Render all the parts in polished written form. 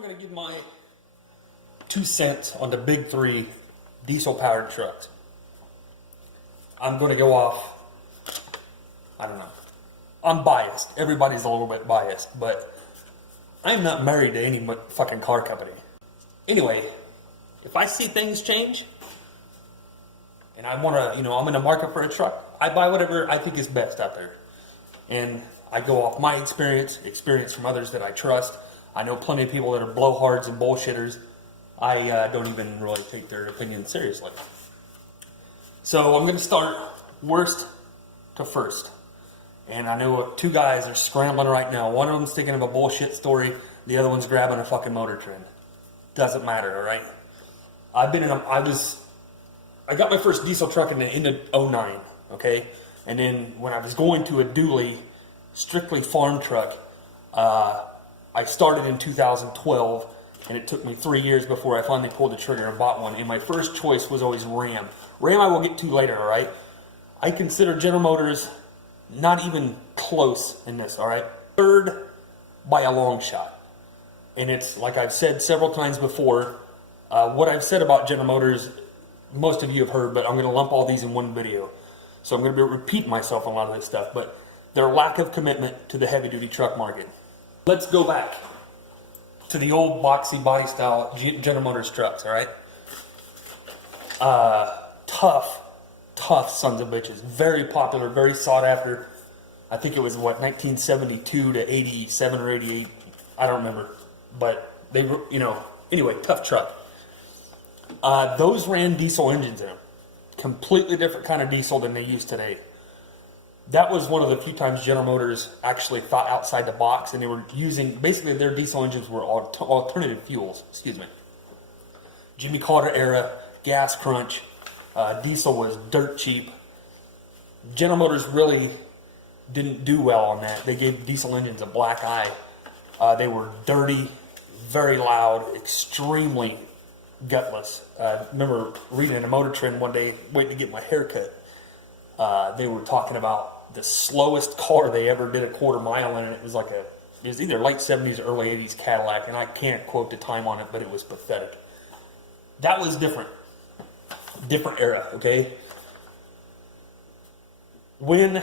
I'm going to give my 2 cents on the big 3 diesel-powered trucks. I'm going to go off, I don't know. I'm biased. Everybody's a little bit biased, but I'm not married to any fucking car company. Anyway, if I see things change, and I want to, I'm in the market for a truck, I buy whatever I think is best out there. And I go off my experience from others that I trust. I know plenty of people that are blowhards and bullshitters. I don't even really take their opinion seriously. So I'm going to start worst to first. And I know 2 guys are scrambling right now. One of them's thinking of a bullshit story. The other one's grabbing a fucking Motor Trend. Doesn't matter, all right? I got my first diesel truck in the end of 09, okay? And then when I was going to a dually, strictly farm truck, I started in 2012, and it took me 3 years before I finally pulled the trigger and bought one. And my first choice was always Ram. Ram I will get to later, all right? I consider General Motors not even close in this, all right? Third by a long shot. And it's like I've said several times before, what I've said about General Motors, most of you have heard, but I'm going to lump all these in one video. So I'm going to be repeating myself on a lot of this stuff, but their lack of commitment to the heavy-duty truck market. Let's go back to the old boxy body style General Motors trucks, all right? Tough sons of bitches. Very popular, very sought after. I think it was, 1972 to 87 or 88. I don't remember. But they were, anyway, tough truck. Those ran diesel engines in them. Completely different kind of diesel than they use today. That was one of the few times General Motors actually thought outside the box, and they were using, basically their diesel engines were alternative fuels, Jimmy Carter era, gas crunch, diesel was dirt cheap. General Motors really didn't do well on that. They gave diesel engines a black eye. They were dirty, very loud, extremely gutless. I remember reading in a Motor Trend one day, waiting to get my hair cut. They were talking about the slowest car they ever did a quarter mile in, and it was either late 70s or early 80s Cadillac, and I can't quote the time on it, but it was pathetic. That was different era, okay? When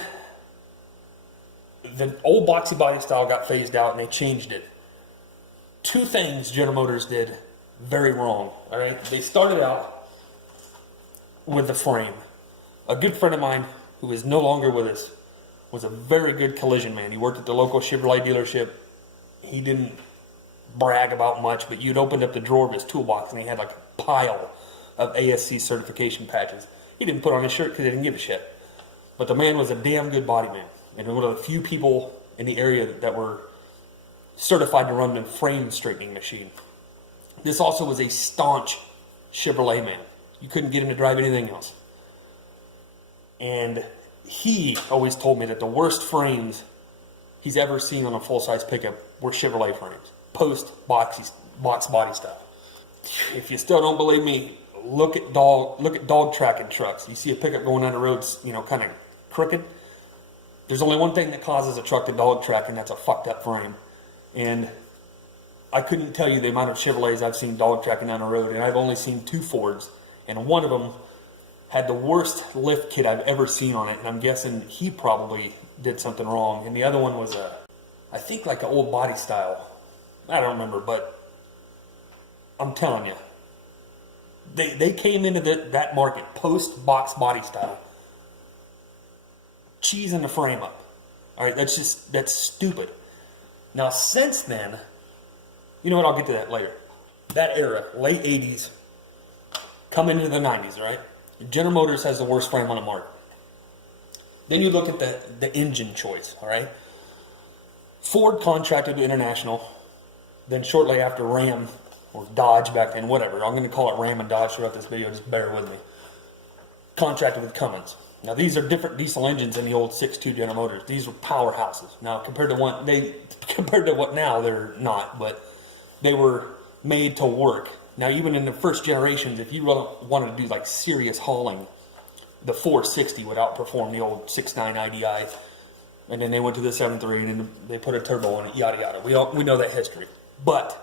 the old boxy body style got phased out and they changed it, 2 things General Motors did very wrong, all right? They started out with the frame. A good friend of mine who is no longer with us was a very good collision man. He worked at the local Chevrolet dealership. He didn't brag about much, but you'd opened up the drawer of his toolbox and he had like a pile of ASC certification patches. He didn't put on his shirt because he didn't give a shit. But the man was a damn good body man, and one of the few people in the area that were certified to run the frame straightening machine. This also was a staunch Chevrolet man. You couldn't get him to drive anything else. And he always told me that the worst frames he's ever seen on a full-size pickup were Chevrolet frames, box body style. If you still don't believe me, look at dog tracking trucks. You see a pickup going down the road, kind of crooked. There's only one thing that causes a truck to dog track, and that's a fucked up frame. And I couldn't tell you the amount of Chevrolets I've seen dog tracking down the road, and I've only seen 2 Fords, and one of them had the worst lift kit I've ever seen on it, and I'm guessing he probably did something wrong. And the other one was I think like an old body style. I don't remember, but I'm telling you, they came into that market post-box body style, cheesing the frame up. All right, that's stupid. Now, since then, you know what, I'll get to that later. That era, late 80s, come into the 90s, right? General Motors has the worst frame on the market. Then you look at the engine choice, all right? Ford contracted to International. Then shortly after, Ram, or Dodge back then, whatever. I'm going to call it Ram and Dodge throughout this video, just bear with me. Contracted with Cummins. Now, these are different diesel engines than the old 6.2 General Motors. These were powerhouses. Now, compared to what now, they're not, but they were made to work. Now, even in the first generations, if you wanted to do like serious hauling, the 460 would outperform the old 6.9 IDI. And then they went to the 7.3 and they put a turbo on it, yada yada. We know that history. But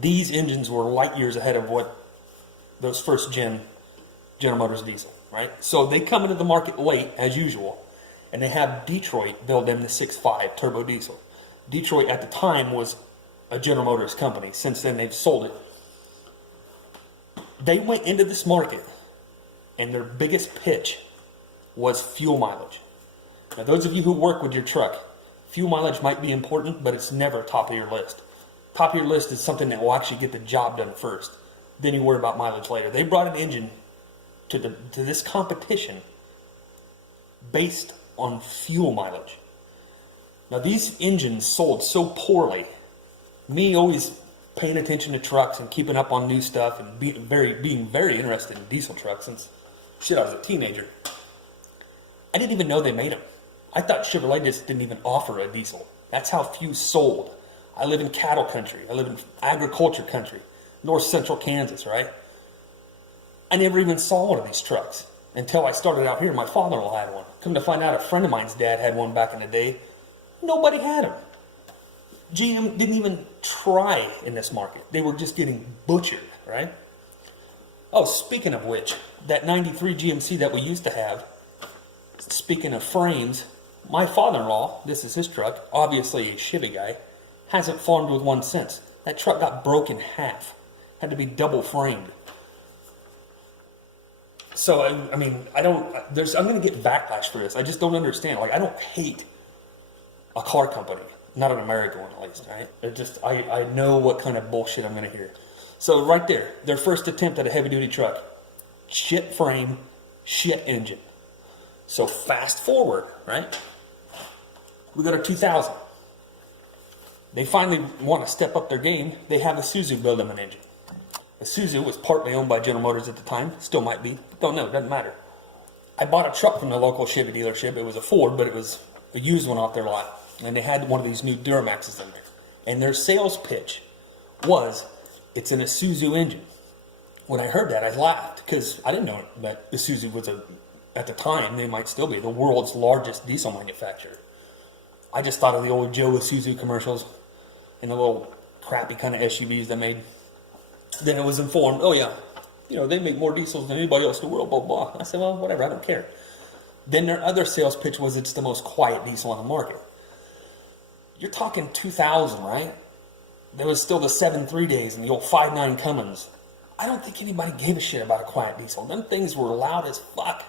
These engines were light years ahead of what those first gen General Motors diesel, right? So they come into the market late, as usual, and they have Detroit build them the 6.5 turbo diesel. Detroit at the time was a General Motors company. Since then, they've sold it. They went into this market, and their biggest pitch was fuel mileage. Now, those of you who work with your truck, fuel mileage might be important, but it's never top of your list. Top of your list is something that will actually get the job done first. Then you worry about mileage later. They brought an engine to this competition based on fuel mileage. Now, these engines sold so poorly. Me always paying attention to trucks and keeping up on new stuff and being very interested in diesel trucks since I was a teenager. I didn't even know they made them. I thought Chevrolet just didn't even offer a diesel. That's how few sold. I live in cattle country. I live in agriculture country, north central Kansas, right? I never even saw one of these trucks until I started out here. My father-in-law had one. Come to find out, a friend of mine's dad had one back in the day. Nobody had them. GM didn't even try in this market. They were just getting butchered, right? Oh, speaking of which, that 93 GMC that we used to have, speaking of frames, my father-in-law, this is his truck, obviously a Chevy guy, hasn't farmed with one since. That truck got broke in half. Had to be double framed. So, I mean, I'm going to get backlash for this. I just don't understand. Like, I don't hate a car company. Not an American one, at least, right? I know what kind of bullshit I'm going to hear. So, right there, their first attempt at a heavy-duty truck. Shit frame, shit engine. So, fast forward, right? We go to 2000. They finally want to step up their game. They have Isuzu build them an engine. Isuzu was partly owned by General Motors at the time. Still might be. Don't know. Doesn't matter. I bought a truck from the local Chevy dealership. It was a Ford, but it was a used one off their lot. And they had one of these new Duramaxes in there. And their sales pitch was, it's an Isuzu engine. When I heard that, I laughed because I didn't know that Isuzu was, at the time, they might still be, the world's largest diesel manufacturer. I just thought of the old Joe Isuzu commercials and the little crappy kind of SUVs they made. Then I was informed, oh yeah, they make more diesels than anybody else in the world, blah, blah. I said, well, whatever, I don't care. Then their other sales pitch was it's the most quiet diesel on the market. You're talking 2000, right? There was still the 7.3 days and the old 5.9 Cummins. I don't think anybody gave a shit about a quiet diesel. Them things were loud as fuck.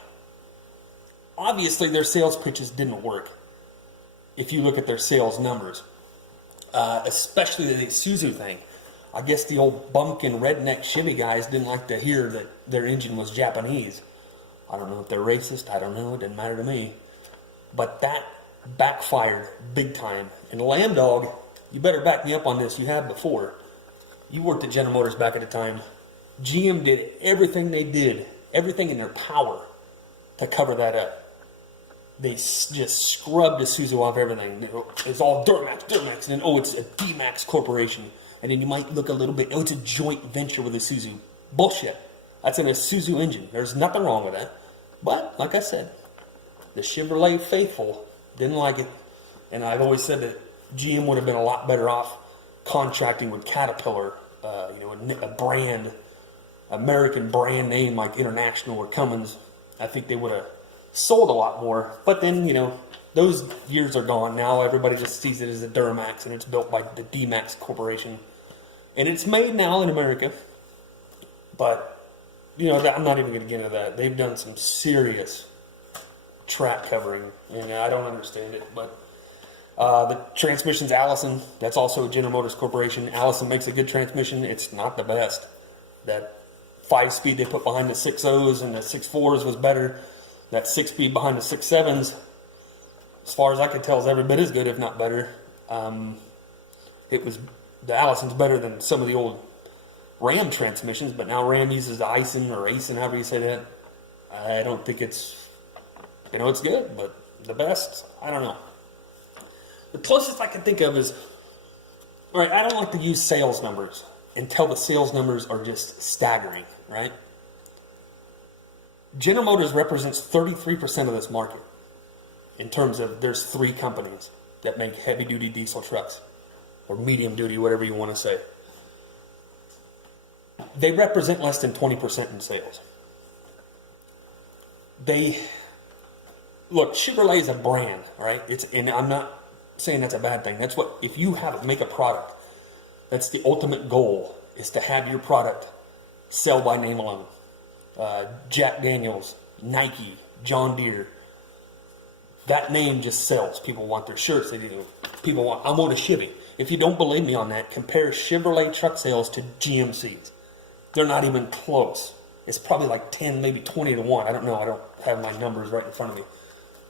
Obviously, their sales pitches didn't work. If you look at their sales numbers, especially the Isuzu thing. I guess the old bumpkin redneck Chevy guys didn't like to hear that their engine was Japanese. I don't know if they're racist. I don't know. It didn't matter to me. But that backfired big time. And Lamb Dog, you better back me up on this. You have before. You worked at General Motors back at the time. GM did everything they did, everything in their power to cover that up. They just scrubbed Isuzu off everything. It's all Duramax, and then, it's a D-Max Corporation. And then you might look a little bit, it's a joint venture with Isuzu. Bullshit. That's an Isuzu engine. There's nothing wrong with that. But, like I said, the Chevrolet faithful didn't like it. And I've always said that GM would have been a lot better off contracting with Caterpillar, a brand, American brand name like International or Cummins. I think they would have sold a lot more. But then, those years are gone. Now everybody just sees it as a Duramax, and it's built by the D-Max Corporation. And it's made now in America. But, I'm not even going to get into that. They've done some serious track covering, and I don't understand it. But the transmission's Allison. That's also a General Motors Corporation. Allison makes a good transmission. It's not the best. That 5-speed they put behind the 6.0s and the 6.4s was better. That 6-speed behind the 6.7s, as far as I could tell, is every bit as good, if not better. The Allison's better than some of the old Ram transmissions, but now Ram uses the Ison or Asin, however you say that. I don't think it's, it's good, but the best, I don't know. The closest I can think of is, all right, I don't like to use sales numbers until the sales numbers are just staggering, right? General Motors represents 33% of this market in terms of there's 3 companies that make heavy-duty diesel trucks or medium-duty, whatever you want to say. They represent less than 20% in sales. Look, Chevrolet is a brand, right? And I'm not saying that's a bad thing. That's what, if you make a product, that's the ultimate goal, is to have your product sell by name alone. Jack Daniels, Nike, John Deere. That name just sells. People want their shirts. They do. I'm on a Chevy. If you don't believe me on that, compare Chevrolet truck sales to GMC's. They're not even close. It's probably like 10, maybe 20 to 1. I don't know. I don't have my numbers right in front of me.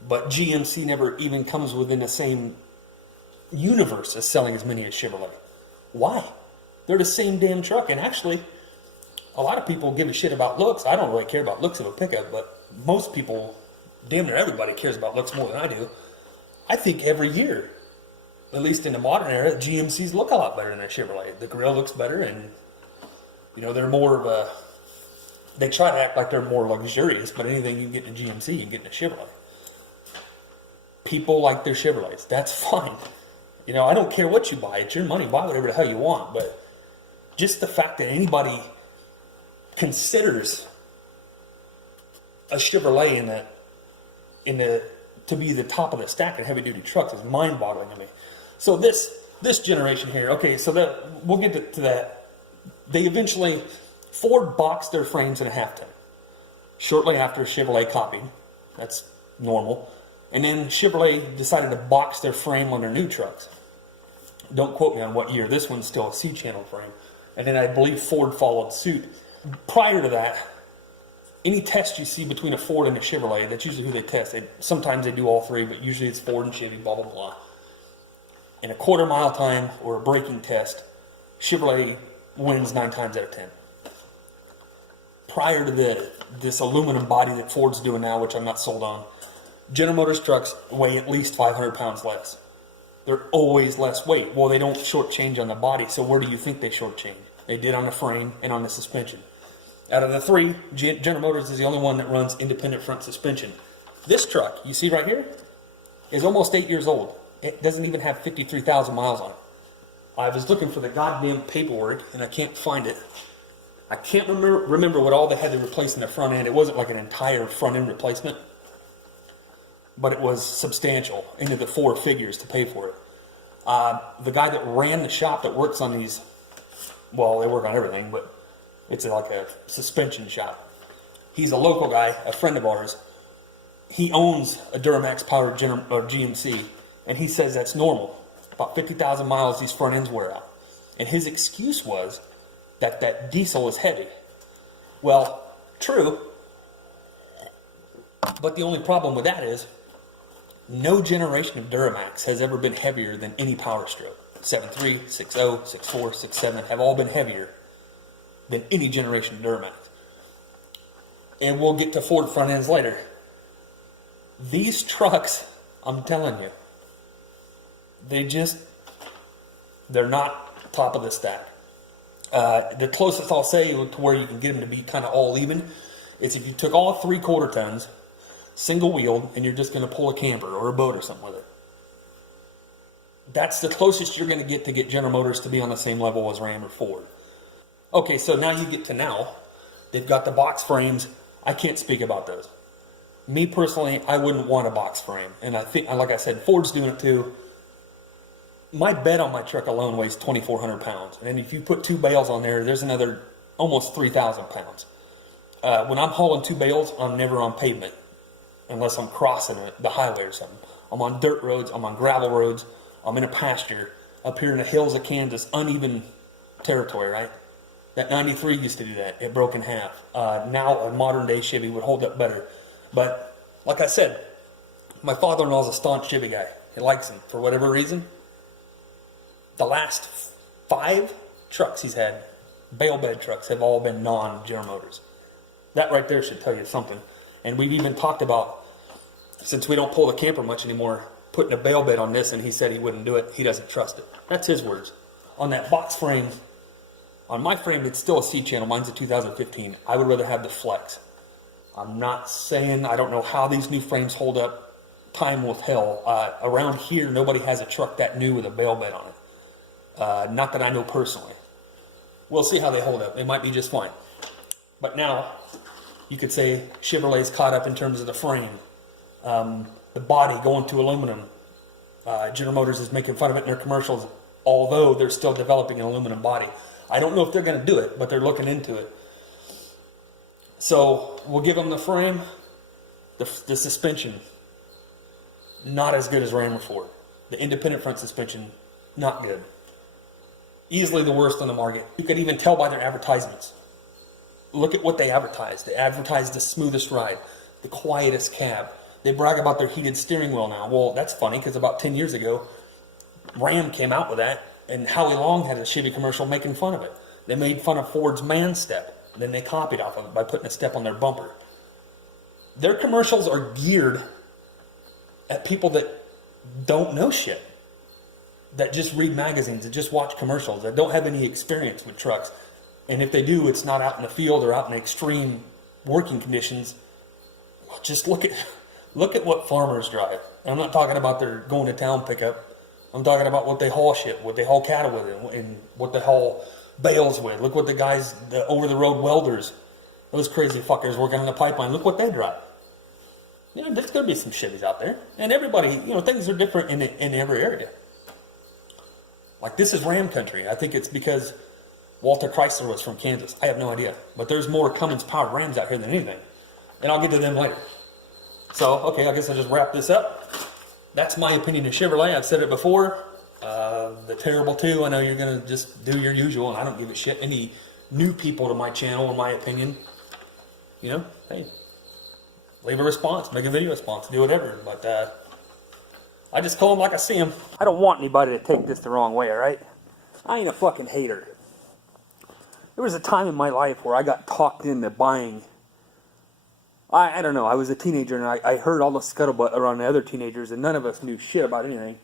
But GMC never even comes within the same universe as selling as many as Chevrolet. Why? They're the same damn truck. And actually, a lot of people give a shit about looks. I don't really care about looks of a pickup, but most people, damn near everybody, cares about looks more than I do. I think every year, at least in the modern era, GMCs look a lot better than a Chevrolet. The grill looks better, and they're more of a. They try to act like they're more luxurious, but anything you can get in a GMC, you can get in a Chevrolet. People like their Chevrolets. That's fine. I don't care what you buy. It's your money. Buy whatever the hell you want. But just the fact that anybody considers a Chevrolet to be the top of the stack in heavy duty trucks is mind-boggling to me. So this generation here, okay, so we'll get to that. Ford boxed their frames in a half ton. Shortly after, Chevrolet copied. That's normal. And then Chevrolet decided to box their frame on their new trucks. Don't quote me on what year. This one's still a C-channel frame. And then I believe Ford followed suit. Prior to that, any test you see between a Ford and a Chevrolet, that's usually who they test. Sometimes they do all three, but usually it's Ford and Chevy, blah, blah, blah. In a quarter-mile time or a braking test, Chevrolet wins 9 times out of 10. Prior to this aluminum body that Ford's doing now, which I'm not sold on, General Motors trucks weigh at least 500 pounds less. They're always less weight. Well, they don't shortchange on the body, so where do you think they shortchange? They did on the frame and on the suspension. Out of the three, General Motors is the only one that runs independent front suspension. This truck, you see right here, is almost 8 years old. It doesn't even have 53,000 miles on it. I was looking for the goddamn paperwork, and I can't find it. I can't remember what all they had to replace in the front end. It wasn't like an entire front end replacement, but it was substantial, into the 4 figures to pay for it. The guy that ran the shop that works on these, well, they work on everything, but it's like a suspension shop. He's a local guy, a friend of ours. He owns a Duramax powered GMC, and he says that's normal. About 50,000 miles, these front ends wear out. And his excuse was that diesel is heavy. Well, true, but the only problem with that is no generation of Duramax has ever been heavier than any Power Stroke. 7.3, 6.0, 6.4, 6.7 have all been heavier than any generation of Duramax. And we'll get to Ford front ends later. These trucks, I'm telling you, they're not top of the stack. The closest I'll say to where you can get them to be kind of all even is if you took all 3/4 tons, single wheeled, and you're just going to pull a camper or a boat or something with it. That's the closest you're going to get General Motors to be on the same level as Ram or Ford. Okay, so now you get to now. They've got the box frames. I can't speak about those. Me personally, I wouldn't want a box frame. And I think, like I said, Ford's doing it too. My bed on my truck alone weighs 2,400 pounds. And if you put 2 bales on there, there's another almost 3,000 pounds. When I'm hauling 2 bales, I'm never on pavement unless I'm crossing the highway or something. I'm on dirt roads. I'm on gravel roads. I'm in a pasture up here in the hills of Kansas, uneven territory, right? That 93 used to do that. It broke in half. Now a modern day Chevy would hold up better. But like I said, my father-in-law is a staunch Chevy guy. He likes them for whatever reason. The last 5 trucks he's had, bale bed trucks, have all been non-General Motors. That right there should tell you something. And we've even talked about, since we don't pull the camper much anymore, putting a bale bed on this, and he said he wouldn't do it. He doesn't trust it. That's his words. On that box frame, on my frame, it's still a C-channel. Mine's a 2015. I would rather have the Flex. I'm not saying, I don't know how these new frames hold up. Time will tell. Around here, nobody has a truck that new with a bale bed on it. Not that I know personally. We'll see how they hold up. They might be just fine. But now, you could say Chevrolet's caught up in terms of the frame, the body going to aluminum. General Motors is making fun of it in their commercials, although they're still developing an aluminum body. I don't know if they're going to do it, but they're looking into it. So we'll give them the frame, the suspension, not as good as Ram or Ford. The independent front suspension, not good. Easily the worst on the market. You could even tell by their advertisements. Look at what they advertise. They advertise the smoothest ride, the quietest cab. They brag about their heated steering wheel now. Well, that's funny because about 10 years ago, Ram came out with that, and Howie Long had a Chevy commercial making fun of it. They made fun of Ford's man step. Then they copied off of it by putting a step on their bumper. Their commercials are geared at people that don't know shit, that just read magazines, that just watch commercials, that don't have any experience with trucks. And if they do, it's not out in the field or out in extreme working conditions. Just look at what farmers drive. And I'm not talking about their going to town pickup. I'm talking about what they haul shit, what they haul cattle with, and what they haul bales with. Look what the guys, the over-the-road welders, those crazy fuckers working on the pipeline, look what they drive. You know, there's going to be some Chevys out there. And everybody, you know, things are different in every area. Like, this is Ram country. I think it's because Walter Chrysler was from Kansas. I have no idea. But there's more Cummins-powered Rams out here than anything. And I'll get to them later. So, okay, I guess I'll just wrap this up. That's my opinion of Chevrolet. I've said it before. The Terrible 2, I know you're going to just do your usual, and I don't give a shit. Any new people to my channel, in my opinion, you know, hey, leave a response, make a video response, do whatever. But I just call them like I see them. I don't want anybody to take this the wrong way, all right? I ain't a fucking hater. There was a time in my life where I got talked into buying. I don't know, I was a teenager and I heard all the scuttlebutt around the other teenagers and none of us knew shit about anything.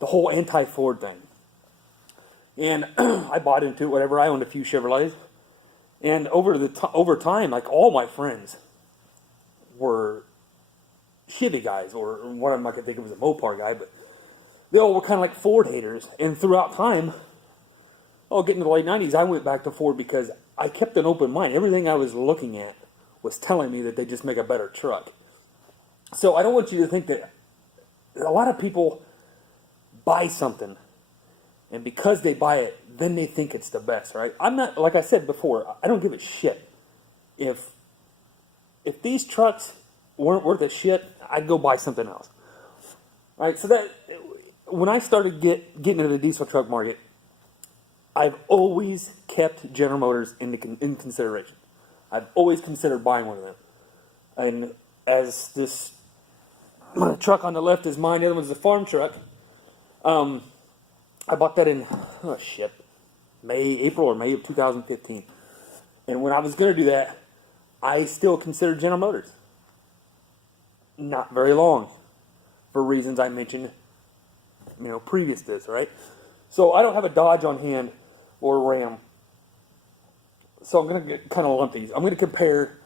The whole anti-Ford thing. And I bought into it, whatever. I owned a few Chevrolets. And over time, like, all my friends were Chevy guys, or one of them I could think of was a Mopar guy, but they all were kind of like Ford haters. And throughout time, getting to the late 90s, I went back to Ford because I kept an open mind. Everything I was looking at was telling me that they just make a better truck. So I don't want you to think that a lot of people buy something, and because they buy it, then they think it's the best, right? I'm not, like I said before, I don't give a shit. If these trucks weren't worth a shit, I'd go buy something else. All right, so that, when I started getting into the diesel truck market, I've always kept General Motors in consideration. I've always considered buying one of them. And as this truck on the left is mine, the other one's a farm truck. I bought that in, April or May of 2015. And when I was going to do that, I still considered General Motors. Not very long, for reasons I mentioned, previous to this, right? So I don't have a Dodge on hand or a Ram. So I'm going to kind of lump these. I'm going to compare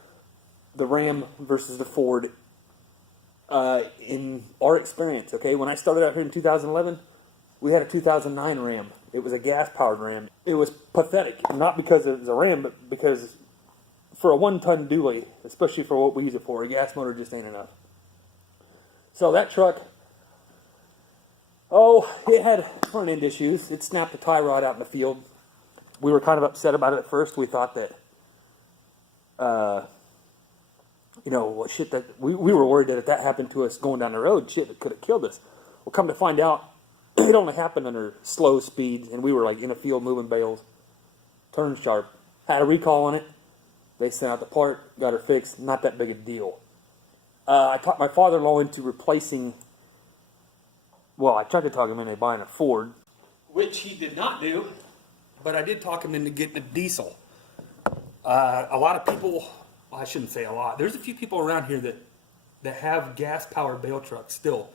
the Ram versus the Ford in our experience, okay? When I started out here in 2011, we had a 2009 Ram. It was a gas-powered Ram. It was pathetic, not because it was a Ram, but because for a one-ton dually, especially for what we use it for, a gas motor just ain't enough. So that truck, it had front-end issues. It snapped a tie rod out in the field. We were kind of upset about it at first. We thought that, we were worried that if that happened to us going down the road, it could have killed us. Well, come to find out, it only happened under slow speeds, and we were like in a field moving bales, turned sharp. Had a recall on it. They sent out the part, got her fixed. Not that big a deal. I talked my father-in-law into replacing. Well, I tried to talk him into buying a Ford, which he did not do. But I did talk him into getting a diesel. A lot of people, I shouldn't say a lot. There's a few people around here that have gas-powered bale trucks still.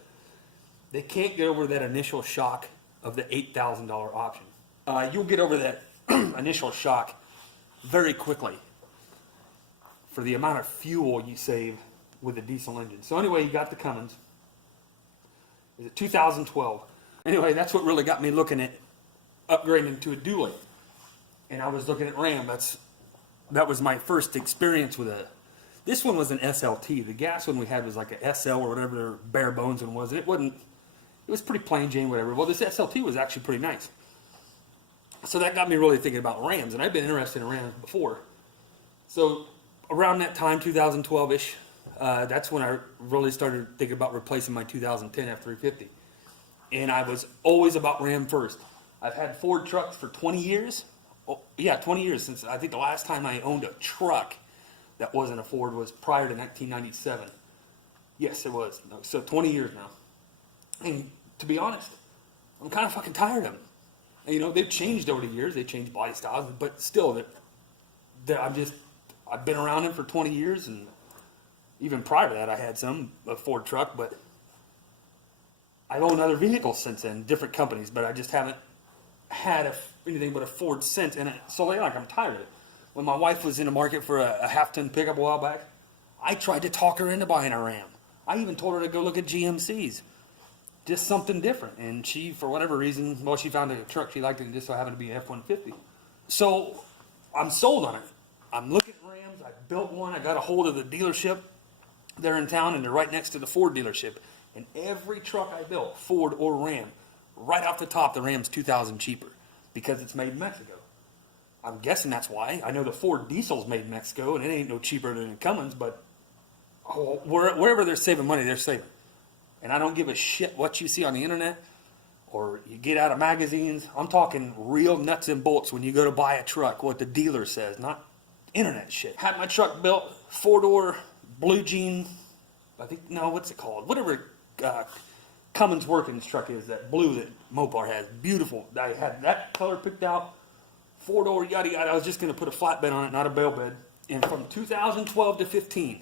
They can't get over that initial shock of the $8,000 option. You'll get over that initial shock very quickly for the amount of fuel you save with a diesel engine. So anyway, you got the Cummins. Is it 2012? Anyway, that's what really got me looking at upgrading to a dually. and I was looking at Ram. That was my first experience with a. This one was an SLT. The gas one we had was like a SL or whatever their bare bones one was. It wasn't. It was pretty plain Jane, whatever. Well, this SLT was actually pretty nice. So that got me really thinking about Rams, and I've been interested in Rams before. So around that time, 2012-ish, that's when I really started thinking about replacing my 2010 F-350. And I was always about Ram first. I've had Ford trucks for 20 years. Oh, yeah, 20 years since I think the last time I owned a truck that wasn't a Ford was prior to 1997. Yes, it was. So 20 years now. And to be honest, I'm kind of fucking tired of them. And, you know, they've changed over the years. They changed body styles, but still, I've been around them for 20 years, and even prior to that, I had a Ford truck, but I've owned other vehicles since then, different companies, but I just haven't had anything but a Ford since, and so I'm tired of it. When my wife was in the market for a half-ton pickup a while back, I tried to talk her into buying a Ram. I even told her to go look at GMCs. Just something different. And she, for whatever reason, she found a truck she liked, and it just so happened to be an F-150. So I'm sold on it. I'm looking at Rams. I built one. I got a hold of the dealership there in town, and they're right next to the Ford dealership. And every truck I built, Ford or Ram, right off the top, the Ram's $2,000 cheaper because it's made in Mexico. I'm guessing that's why. I know the Ford diesel's made in Mexico, and it ain't no cheaper than the Cummins, but wherever they're saving money, they're saving. And I don't give a shit what you see on the internet or you get out of magazines. I'm talking real nuts and bolts when you go to buy a truck, what the dealer says, not internet shit. Had my truck built, four-door, blue jean, what's it called? Whatever Cummins Workings truck is, that blue that Mopar has. Beautiful. I had that color picked out, four-door, yada yada. I was just going to put a flatbed on it, not a bale bed. And from 2012 to 15,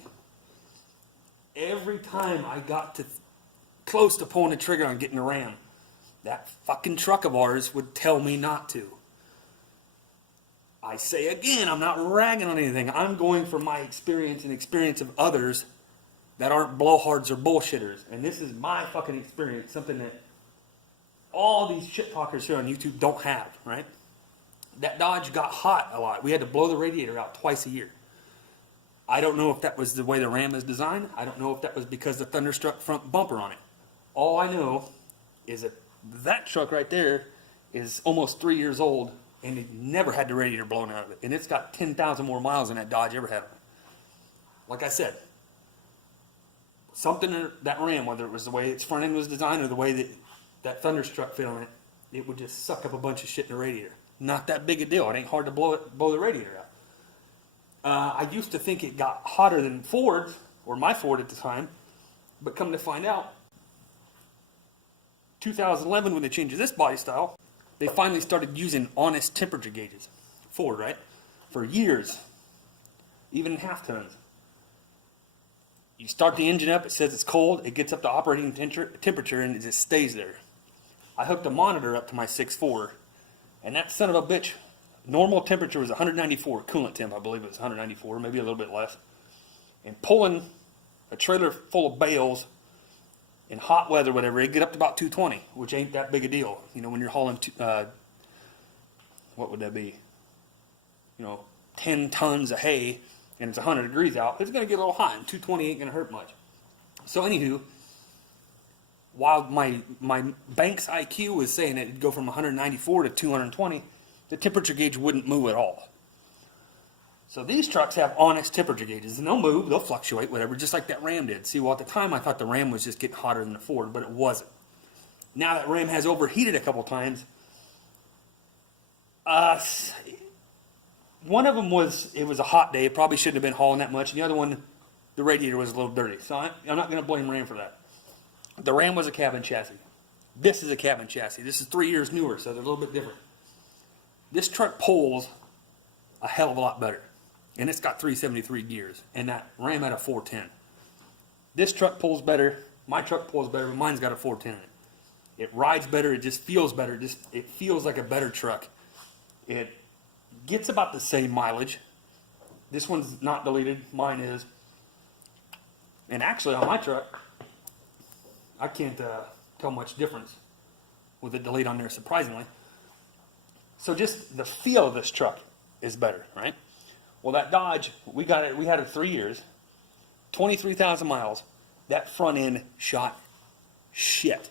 every time I got to close to pulling the trigger on getting a Ram, that fucking truck of ours would tell me not to. I say again, I'm not ragging on anything. I'm going from my experience and experience of others that aren't blowhards or bullshitters. And this is my fucking experience, something that all these shit talkers here on YouTube don't have, right? That Dodge got hot a lot. We had to blow the radiator out twice a year. I don't know if that was the way the Ram is designed. I don't know if that was because the Thunderstruck front bumper on it. All I know is that truck right there is almost 3 years old, and it never had the radiator blown out of it. And it's got 10,000 more miles than that Dodge ever had on it. Like I said, something in that Ram, whether it was the way its front end was designed or the way that Thunderstruck fit on it, it would just suck up a bunch of shit in the radiator. Not that big a deal. It ain't hard to blow the radiator out. I used to think it got hotter than Ford's, or my Ford at the time, but come to find out, 2011, when they changed this body style, they finally started using honest temperature gauges. Ford, right? For years, even in half tons. You start the engine up, it says it's cold, it gets up to operating temperature, and it just stays there. I hooked a monitor up to my 6.4, and that son of a bitch, normal temperature was 194, coolant temp, I believe it was 194, maybe a little bit less. And pulling a trailer full of bales in hot weather, whatever, it get up to about 220, which ain't that big a deal. You know, when you're hauling, what would that be? 10 tons of hay, and it's 100 degrees out, it's going to get a little hot, and 220 ain't going to hurt much. So anywho, while my Banks IQ was saying it'd go from 194 to 220, the temperature gauge wouldn't move at all. So these trucks have honest temperature gauges, and they'll move, they'll fluctuate, whatever, just like that Ram did. See, well, at the time I thought the Ram was just getting hotter than the Ford, but it wasn't. Now that Ram has overheated a couple times, one of them it was a hot day, it probably shouldn't have been hauling that much, and the other one, the radiator was a little dirty. So I'm not going to blame Ram for that. The Ram was a cabin chassis. This is a cabin chassis. This is 3 years newer, so they're a little bit different. This truck pulls a hell of a lot better. And it's got 373 gears. And that Ram had a 410. This truck pulls better. My truck pulls better, but mine's got a 410 in it. It rides better. It just feels better. It feels like a better truck. It gets about the same mileage. This one's not deleted. Mine is. And actually, on my truck, I can't tell much difference with it delete on there, surprisingly. So just the feel of this truck is better, right? Well, that Dodge, we had it 3 years, 23,000 miles. That front end shot shit.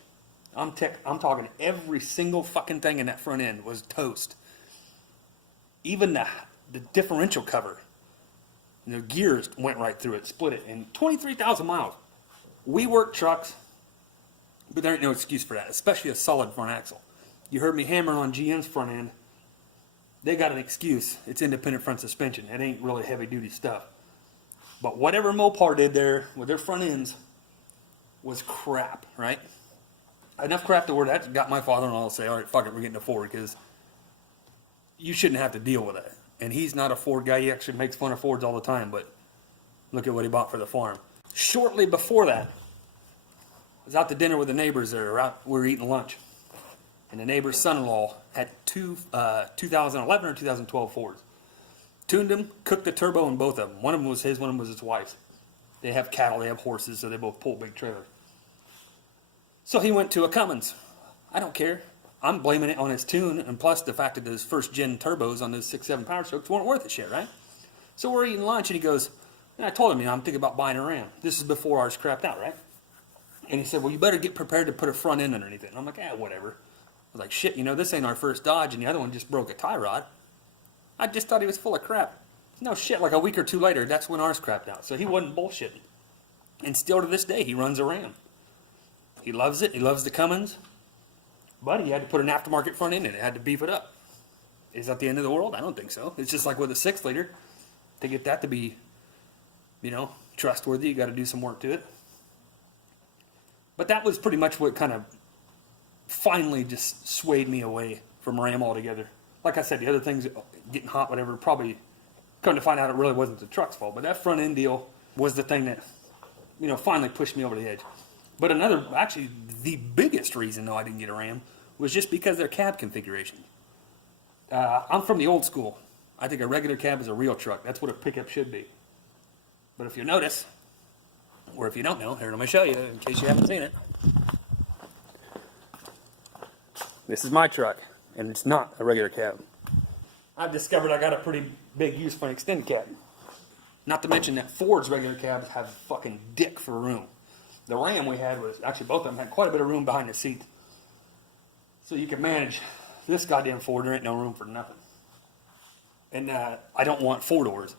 I'm talking every single fucking thing in that front end was toast. Even the differential cover, the gears went right through it, split it, and 23,000 miles. We work trucks, but there ain't no excuse for that, especially a solid front axle. You heard me hammer on GM's front end. They got an excuse. It's independent front suspension. It ain't really heavy duty stuff. But whatever Mopar did there with their front ends was crap, right? Enough crap to where that got my father-in-law to say, all right, fuck it, we're getting a Ford, because you shouldn't have to deal with that. And he's not a Ford guy. He actually makes fun of Fords all the time, but look at what he bought for the farm. Shortly before that, I was out to dinner with the neighbors there. We were eating lunch. And the neighbor's son-in-law had two 2011 or 2012 Fords. Tuned them, cooked the turbo in both of them. One of them was his, one of them was his wife's. They have cattle, they have horses, so they both pull big trailers. So he went to a Cummins. I don't care. I'm blaming it on his tune, and plus the fact that those first-gen turbos on those 6.7 Power Strokes weren't worth a shit, right? So we're eating lunch, and he goes, and I told him, I'm thinking about buying a Ram. This is before ours crapped out, right? And he said, well, you better get prepared to put a front end underneath it. And I'm like, whatever. I was like, shit, this ain't our first Dodge, and the other one just broke a tie rod. I just thought he was full of crap. No shit, like a week or two later, that's when ours crapped out. So he wasn't bullshitting. And still to this day, he runs a Ram. He loves it. He loves the Cummins. But he had to put an aftermarket front end in it. Had to beef it up. Is that the end of the world? I don't think so. It's just like with a 6-liter. To get that to be, trustworthy, you got to do some work to it. But that was pretty much what kind of finally just swayed me away from Ram altogether. Like I said, the other things, getting hot, whatever, probably come to find out it really wasn't the truck's fault. But that front end deal was the thing that, finally pushed me over the edge. But actually, the biggest reason, though, I didn't get a Ram was just because of their cab configuration. I'm from the old school. I think a regular cab is a real truck. That's what a pickup should be. But if you notice, or if you don't know, here, let me show you in case you haven't seen it. This is my truck, and it's not a regular cab. I've discovered I got a pretty big use for an extended cab. Not to mention that Ford's regular cabs have fucking dick for room. The Ram we had was, actually both of them had quite a bit of room behind the seat. So you can manage this goddamn Ford, there ain't no room for nothing. And I don't want 4 doors.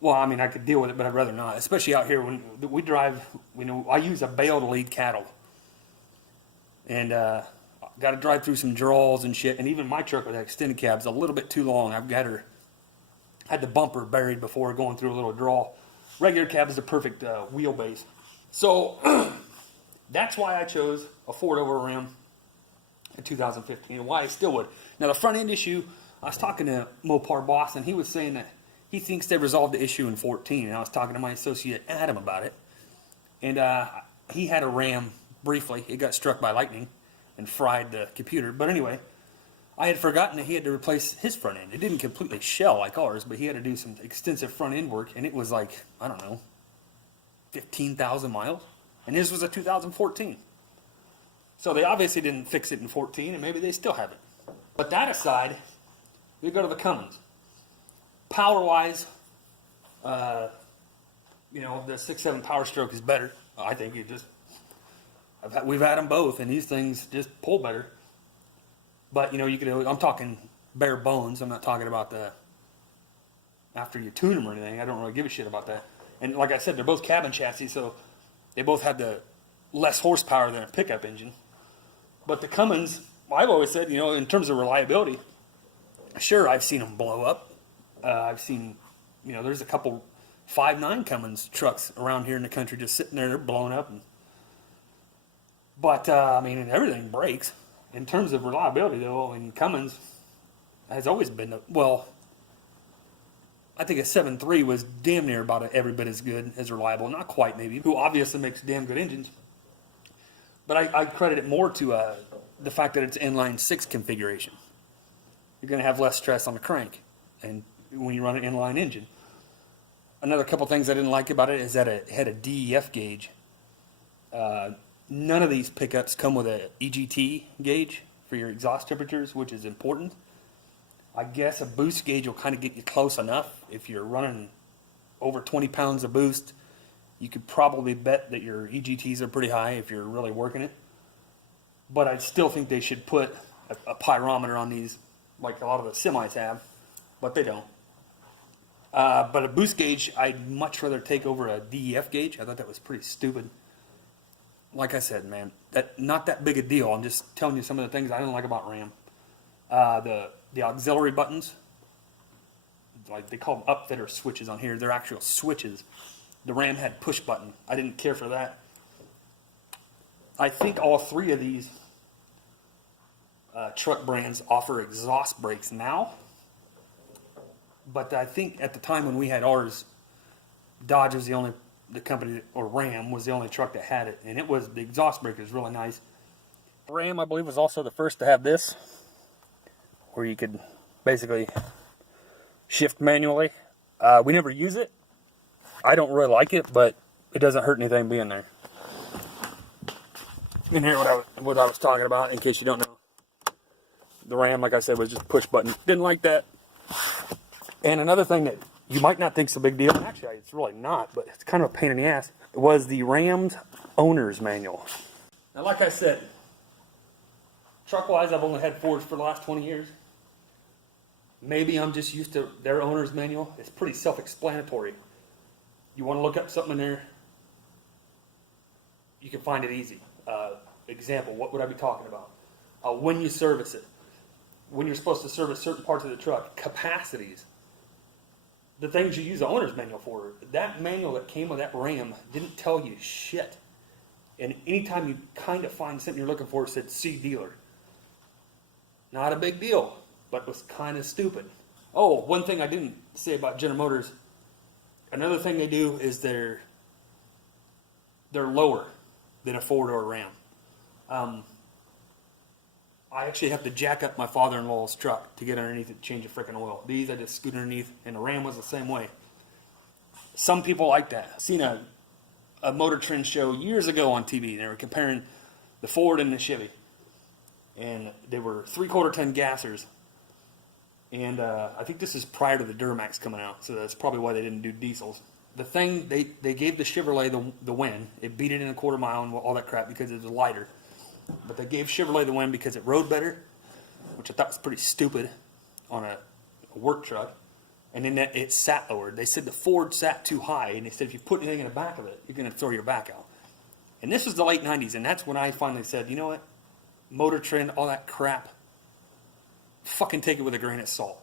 Well, I mean, I could deal with it, but I'd rather not. Especially out here when we drive, I use a bale to lead cattle. And got to drive through some draws and shit. And even my truck with that extended cab's a little bit too long. Had the bumper buried before going through a little draw. Regular cab is the perfect wheelbase. So that's why I chose a Ford over a Ram in 2015, and why I still would. Now the front end issue, I was talking to Mopar boss, and he was saying that he thinks they resolved the issue in 14. And I was talking to my associate Adam about it, and he had a Ram briefly. It got struck by lightning and fried the computer. But anyway, I had forgotten that he had to replace his front end. It didn't completely shell like ours, but he had to do some extensive front end work, and it was like, I don't know, 15,000 miles, and his was a 2014. So they obviously didn't fix it in 14, and maybe they still haven't. But that aside, we go to the Cummins. Power-wise, the 6.7 Power Stroke is better. I think we've had them both, and these things just pull better. But I'm talking bare bones. I'm not talking about after you tune them or anything. I don't really give a shit about that. And like I said, they're both cabin chassis, so they both have the less horsepower than a pickup engine. But the Cummins, I've always said, in terms of reliability, sure, I've seen them blow up. I've seen, there's a couple 5.9 Cummins trucks around here in the country just sitting there, they're blown up. But everything breaks. In terms of reliability, though, Cummins has always been, I think a 7.3 was damn near about every bit as good, as reliable. Not quite, maybe. Who obviously makes damn good engines. But I credit it more to the fact that it's inline 6 configuration. You're going to have less stress on the crank and when you run an inline engine. Another couple things I didn't like about it is that it had a DEF gauge. None of these pickups come with a EGT gauge for your exhaust temperatures, which is important. I guess a boost gauge will kind of get you close enough. If you're running over 20 pounds of boost, you could probably bet that your EGTs are pretty high if you're really working it. But I still think they should put a pyrometer on these, like a lot of the semis have, but they don't. But a boost gauge, I'd much rather take over a DEF gauge. I thought that was pretty stupid. Like I said, man, not that big a deal. I'm just telling you some of the things I don't like about Ram. The auxiliary buttons, like they call them upfitter switches on here. They're actual switches. The Ram had push button. I didn't care for that. I think all three of these truck brands offer exhaust brakes now. But I think at the time when we had ours, Dodge was the company, or Ram was the only truck that had it. And the exhaust brake was really nice. Ram, I believe, was also the first to have this, where you could basically shift manually. We never use it. I don't really like it, but it doesn't hurt anything being there. And here what I was talking about, in case you don't know. The Ram, like I said, was just push button. Didn't like that. And another thing that you might not think is a big deal, actually it's really not, but it's kind of a pain in the ass, was the Ram's owner's manual. Now, like I said, truck-wise, I've only had Fords for the last 20 years. Maybe I'm just used to their owner's manual. It's pretty self-explanatory. You want to look up something in there, you can find it easy. Example, what would I be talking about? When you service it, when you're supposed to service certain parts of the truck, capacities, the things you use the owner's manual for. That manual that came with that Ram didn't tell you shit. And anytime you kind of find something you're looking for, it said see dealer. Not a big deal, but it was kind of stupid. Oh, one thing I didn't say about General Motors, another thing they do is they're lower than a Ford or a Ram. I actually have to jack up my father-in-law's truck to get underneath it to change a freaking oil. These I just scoot underneath, and the Ram was the same way. Some people like that. I seen a Motor Trend show years ago on TV. They were comparing the Ford and the Chevy. And they were 3/4 ton gassers. And I think this is prior to the Duramax coming out, so that's probably why they didn't do diesels. The thing, they gave the Chevrolet the win. It beat it in a quarter mile and all that crap because it was lighter. But they gave Chevrolet the win because it rode better, which I thought was pretty stupid on a work truck. And then it sat lower. They said the Ford sat too high, and they said if you put anything in the back of it, you're going to throw your back out. And this was the late 90s, and that's when I finally said, you know what? Motor Trend, all that crap, fucking take it with a grain of salt.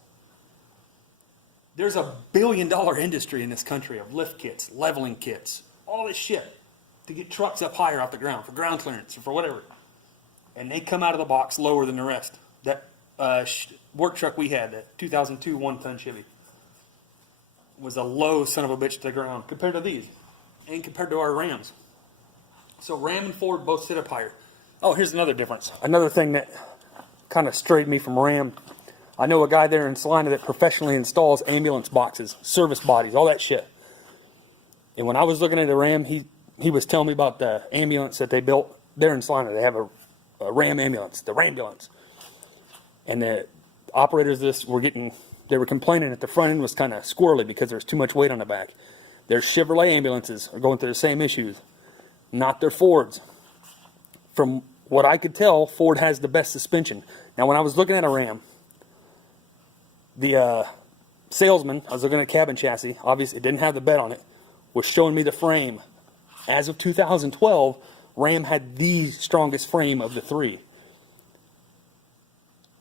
There's $1 billion industry in this country of lift kits, leveling kits, all this shit to get trucks up higher off the ground, for ground clearance or for whatever. And they come out of the box lower than the rest. That work truck we had, that 2002 one-ton Chevy, was a low son of a bitch to the ground compared to these and compared to our Rams. So Ram and Ford both sit up higher. Oh, here's another difference. Another thing that kind of strayed me from Ram. I know a guy there in Salina that professionally installs ambulance boxes, service bodies, all that shit. And when I was looking at the Ram, he was telling me about the ambulance that they built there in Salina. They have a Ram ambulance, the Rambulance. And the operators they were complaining that the front end was kind of squirrely because there's too much weight on the back. Their Chevrolet ambulances are going through the same issues, not their Fords. From what I could tell, Ford has the best suspension. Now, when I was looking at a Ram, the salesman, I was looking at a cabin chassis, obviously it didn't have the bed on it, was showing me the frame. As of 2012, Ram had the strongest frame of the three.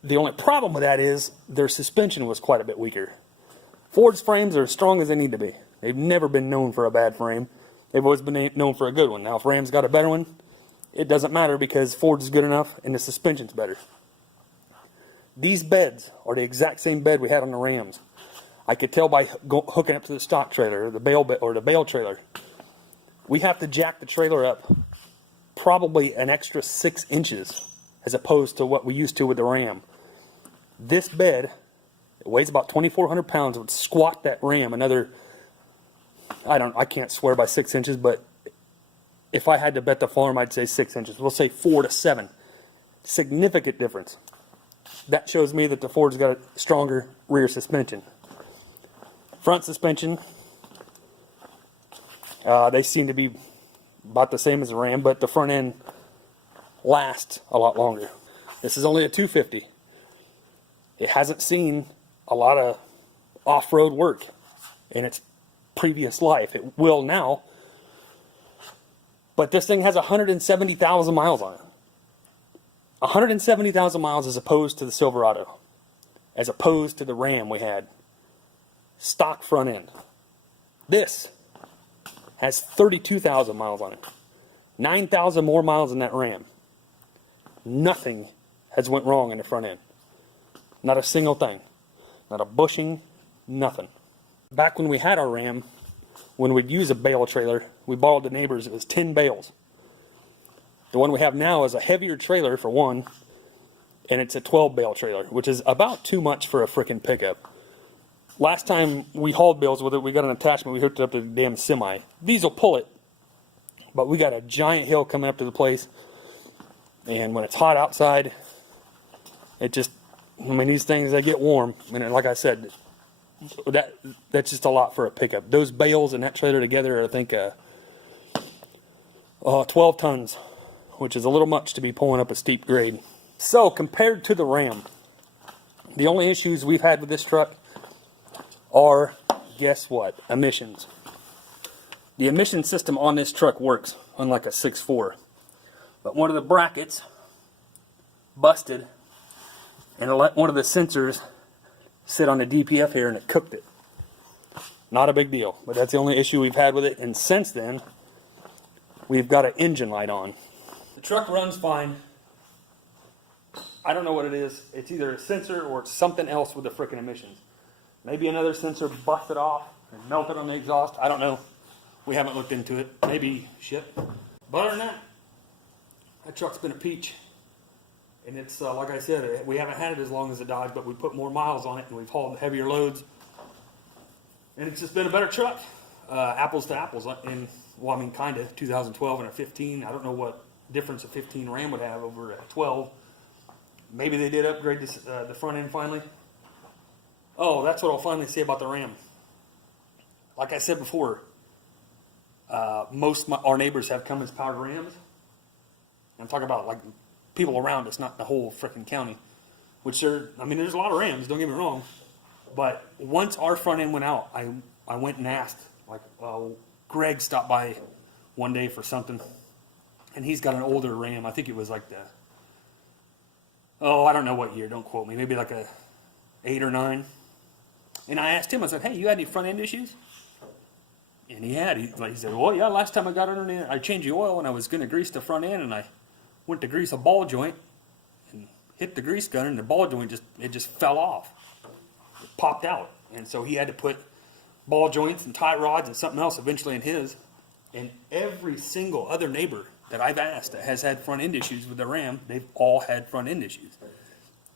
The only problem with that is their suspension was quite a bit weaker. Ford's frames are as strong as they need to be. They've never been known for a bad frame. They've always been known for a good one. Now, if Ram's got a better one, it doesn't matter because Ford's good enough and the suspension's better. These beds are the exact same bed we had on the Rams. I could tell by hooking up to the stock trailer or the bale trailer. We have to jack the trailer up probably an extra 6 inches as opposed to what we used to with the Ram. This bed, it weighs about 2,400 pounds. It would squat that Ram another, I can't swear by 6 inches, but if I had to bet the farm, I'd say 6 inches. We'll say 4 to 7. Significant difference. that shows me that the Ford's got a stronger rear suspension. Front suspension, they seem to be about the same as the Ram, but the front end lasts a lot longer. This is only a 250. It hasn't seen a lot of off-road work in its previous life. It will now, but this thing has 170,000 miles on it. 170,000 miles as opposed to the Silverado, as opposed to the Ram we had. Stock front end. This has 32,000 miles on it. 9,000 more miles than that Ram. Nothing has went wrong in the front end. Not a single thing. Not a bushing, nothing. Back when we had our Ram, when we'd use a bale trailer, we borrowed the neighbors, it was 10 bales. The one we have now is a heavier trailer for one, and it's a 12 bale trailer, which is about too much for a frickin' pickup. Last time we hauled bales with it, we got an attachment, we hooked it up to the damn semi. These will pull it, but we got a giant hill coming up to the place, and when it's hot outside, it just, I mean, these things, they get warm, and like I said, that's just a lot for a pickup. Those bales and that trailer together are, I think, 12 tons, which is a little much to be pulling up a steep grade. So, compared to the Ram, the only issues we've had with this truck are, guess what? Emissions. The emission system on this truck works, unlike a 6.4. But one of the brackets busted, and it let one of the sensors sit on the DPF here, and it cooked it. Not a big deal, but that's the only issue we've had with it. And since then, we've got an engine light on. The truck runs fine. I don't know what it is. It's either a sensor or it's something else with the frickin' emissions. Maybe another sensor busted off and melted on the exhaust. I don't know. We haven't looked into it. Maybe shit. But other than that, that truck's been a peach. And it's, like I said, we haven't had it as long as the Dodge, but we put more miles on it and we've hauled heavier loads. And it's just been a better truck. Apples to apples. And, well, I mean, kind of. 2012 and a 15. I don't know what difference a 15 Ram would have over a 12. Maybe they did upgrade this, the front end finally. Oh, that's what I'll finally say about the Ram. Like I said before, most of our neighbors have Cummins powered Rams. I'm talking about like people around us, not the whole frickin' county. Which are, I mean, there's a lot of Rams, don't get me wrong. But once our front end went out, I went and asked, like, Greg stopped by one day for something. And he's got an older Ram. I think it was like the, I don't know what year, don't quote me. Maybe like a 8 or 9. And I asked him, I said, hey, you had any front end issues? And he had. He said, well, yeah, last time I got underneath, I changed the oil and I was going to grease the front end and I went to grease a ball joint and hit the grease gun and the ball joint just fell off. It popped out. And so he had to put ball joints and tie rods and something else eventually in his. And every single other neighbor that I've asked that has had front end issues with the Ram, they've all had front end issues.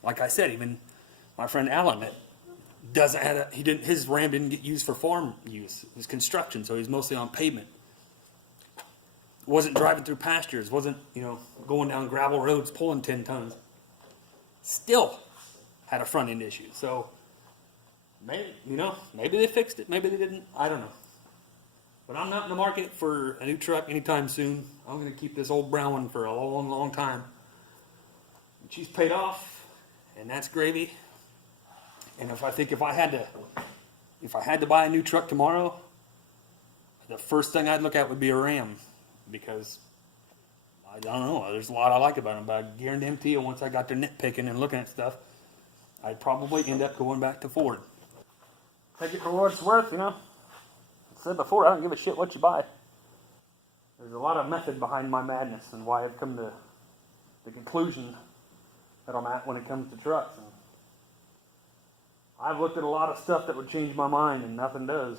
Like I said, even my friend Alan that doesn't have his Ram didn't get used for farm use. It was construction, so he's mostly on pavement. Wasn't driving through pastures, wasn't, going down gravel roads pulling 10 tons. Still had a front end issue. So maybe they fixed it, maybe they didn't. I don't know. But I'm not in the market for a new truck anytime soon. I'm going to keep this old brown one for a long, long time. She's paid off, and that's gravy. And if I had to buy a new truck tomorrow, the first thing I'd look at would be a Ram, because I don't know. There's a lot I like about them, but I guarantee you, once I got to nitpicking and looking at stuff, I'd probably end up going back to Ford. Take it for what it's worth, I said before, I don't give a shit what you buy. There's a lot of method behind my madness and why I've come to the conclusion that I'm at when it comes to trucks. And I've looked at a lot of stuff that would change my mind, and nothing does.